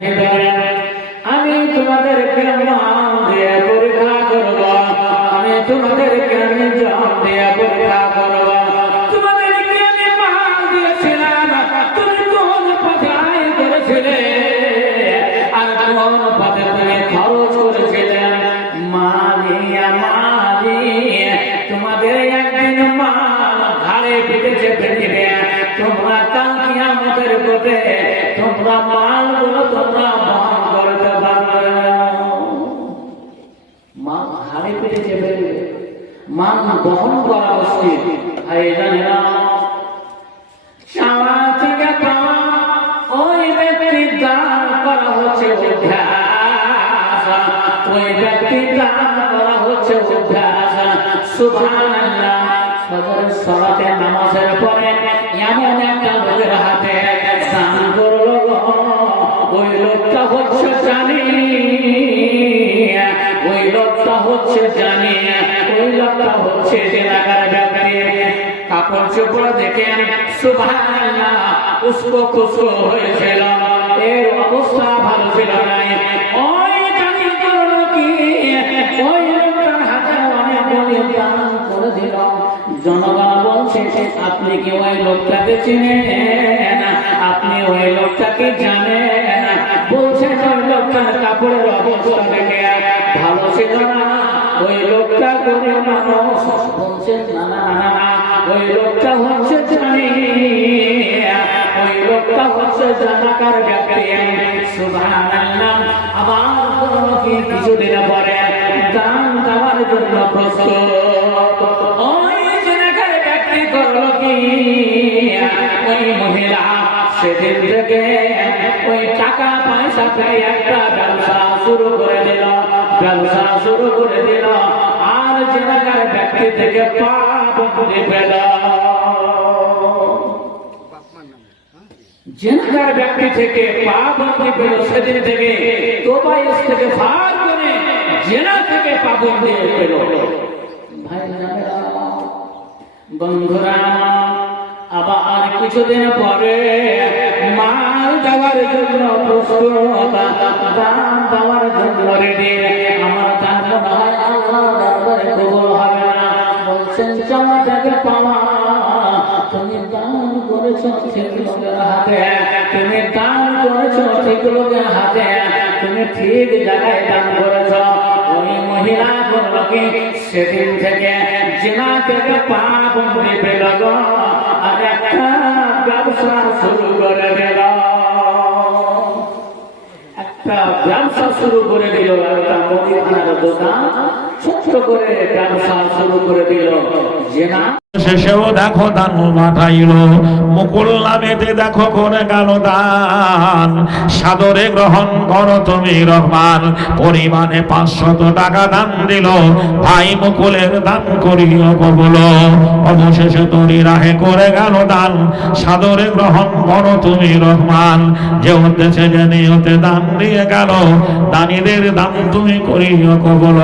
আমি তোমাদেরকে মান দিয়ে পরীক্ষা করব, আমি তোমাদেরকে আমি জান দিয়ে পরীক্ষা করব। তোমাদেরকে আমি মান দিয়েছিলাম, তুমি কোন পথে আয় করেছিলে আর কোন পথে তুমি খরচ করেছিলে। মালিয়া তোমাদের একদিন মাল ঘাড়ে পিঠে চেপে দিবে। তোমরা কাল কিয়ামতের কোটে তোমরা মালগুলো তোমরা বহন করতে পারবে। মাল ঘাড়ে পিঠে চেপে দিবে, মাল বহন করা উচিত। আর জানি না চাওয়া থেকে পাওয়া ওই ব্যক্তির দান করা হচ্ছে অভ্যাস, ওই ব্যক্তির দান করা হচ্ছে অভ্যাস। সুবহানাল্লাহ। ফজরের সালাতে নামাজের পরে এমন একটা লোকের হাতে দান করলো, ওই লোকটা হচ্ছে জানি, ওই লোকটা হচ্ছে জানি, ওই লোকটা হচ্ছে জেনাকার ব্যক্তি। কাপড় চোপড় দেখে সুবহানাল্লাহ উস্কো খুশকো হয়েছিল, এর অবস্থা ভালো ছিল না। ওই জানি করলো কি, ওই লোকটার হাতে অনেক অনেক দান করে দিল। জনগণ বলছে আপনি কি ওই লোকটাকে চিনেন, আপনি ওই লোকটাকে জানেন? বলছেন ওই লোকটার কাপড়ের অবস্থা দেখে ভালো ছিল না, ওই লোকটা গরিব মানুষ। বলছেন না না না, ওই লোকটা হচ্ছে জানি, ওই লোকটা হচ্ছে জানাকার ব্যক্তি। সুবহানাল্লাহ। আবার কিছুদিন পরে দান দেওয়ার জন্য প্রস্তুত। ওই মহিলা সেদিন থেকে ওই টাকা পয়সা পেয়ে একটা ব্যবসা শুরু করে দিল, ব্যবসা শুরু করে দিল। আর জেনাকার ব্যক্তি থেকে পাপ মুক্তি পেল, জেনাকার ব্যক্তি থেকে পাপ মুক্তি পেল। সেদিন থেকে তোবা ইস্তেগফার করে জেনা থেকে পাপ মুক্তি পেল। ভাই বন্ধুরা, আবার কিছুদিন পরে মাল দেওয়ার জন্য প্রস্তুত, দান দেওয়ার জন্য রেডি। আমার দান মনে হয় আল্লাহর দরবারে কবুল হবে না। বলছেন চাওয়া থেকে পাওয়া, তুমি দান করেছো ঠিক লোকের হাতে, তুমি দান করেছো ঠিক লোকের হাতে, তুমি ঠিক জায়গায় দান করেছো। ওই মহিলা করলো কি, সেদিন থেকে জিনা থেকে পাপ মুক্তি পেল আর একটা ব্যবসা শুরু করে দিল, একটা ব্যবসা শুরু করে দিল। একটা মুদিখানার দোকান ছোট্ট করে ব্যবসা শুরু করে দিল। জিনা শেষেও দেখো দান মাথাইল, মুকুল নামেতে দেখো করে গেল দান। সাদরে গ্রহণ করো তুমি রহমান, পরিমাণে 500 টাকা দান দিল। ভাই মুকুলের দান করিও কবুল, অবশেষে তরি রাহে করে গেল দান। সাদরে গ্রহণ করো তুমি রহমান, যে উদ্দেশ্যে যে নিয়তে দান দিয়ে গেল, দানীদের দান তুমি করিও কবুল।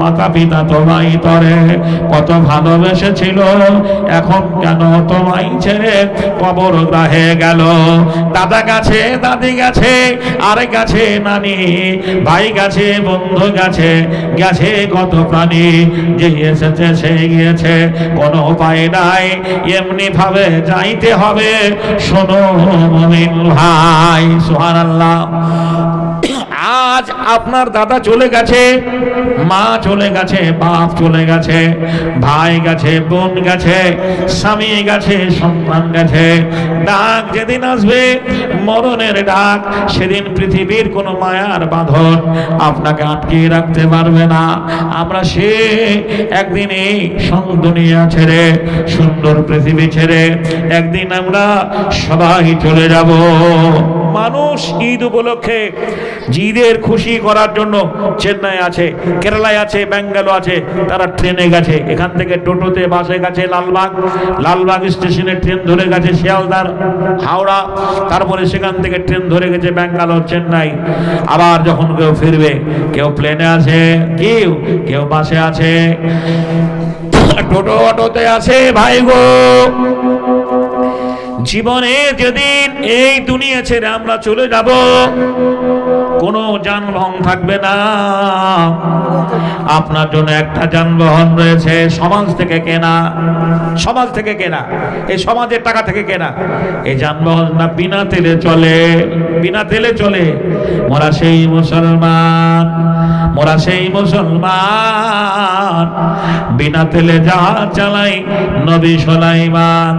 মাতা পিতা তোমায় তরে কত ভালোবেসেছিল, এখন কেন তোমায় ছেড়ে কবর গ্রাহে গেল। দাদা গেছে, দাদি গেছে, আর গেছে নানি, ভাই গেছে, বন্ধু গেছে, গেছে কত প্রাণী। যে এসেছে সে গিয়েছে, কোনো উপায় নাই, এমনি ভাবে যাইতে হবে। শোনো মুমিন ভাই। সুবহানাল্লাহ। আজ আপনার দাদা চলে গেছে, মা চলে গেছে, বাপ চলে গেছে, ভাই গেছে, বোন গেছে, স্বামী গেছে, সন্তান গেছে। ডাক যেদিন আসবে মরণের ডাক, সেদিন পৃথিবীর কোনো মায়ার বাঁধন আপনাকে আটকে রাখতে পারবে না। আমরা সে একদিন এই দুনিয়া ছেড়ে, সুন্দর পৃথিবী ছেড়ে একদিন আমরা সবাই চলে যাব। মানুষ ঈদ উপলক্ষে ঈদের খুশি করার জন্য চেন্নাই আছে, কেরালায় আছে, বেঙ্গালুরু আছে, তারা ট্রেনে গেছে। এখান থেকে টোটোতে, বাসে গেছে লালবাগ, লালবাগ স্টেশনে ট্রেন ধরে গেছে শিয়ালদার, হাওড়া, তারপরে সেখান থেকে ট্রেন ধরে গেছে বেঙ্গালুরু, চেন্নাই। আবার যখন কেউ ফিরবে, কেউ প্লেনে আছে, কেউ বাসে আছে, টোটো অটোতে আছে। ভাই গো, জীবনে যেদিন এই দুনিয়া ছেড়ে আমরা চলে যাব, যানবাহন থাকবে না। আপনার জন্য একটা যানবাহন রয়েছে, সমাজ থেকে কেনা, সমাজ থেকে কেনা, এই সমাজের টাকা থেকে কেনা। এই যানবাহনটা বিনা তেলে চলে, বিনা তেলে চলে। মোরা সেই মুসলমান, মোরা সেই মুসলমান, বিনা তেলে জাহাজ চালাই নবী সুলাইমান।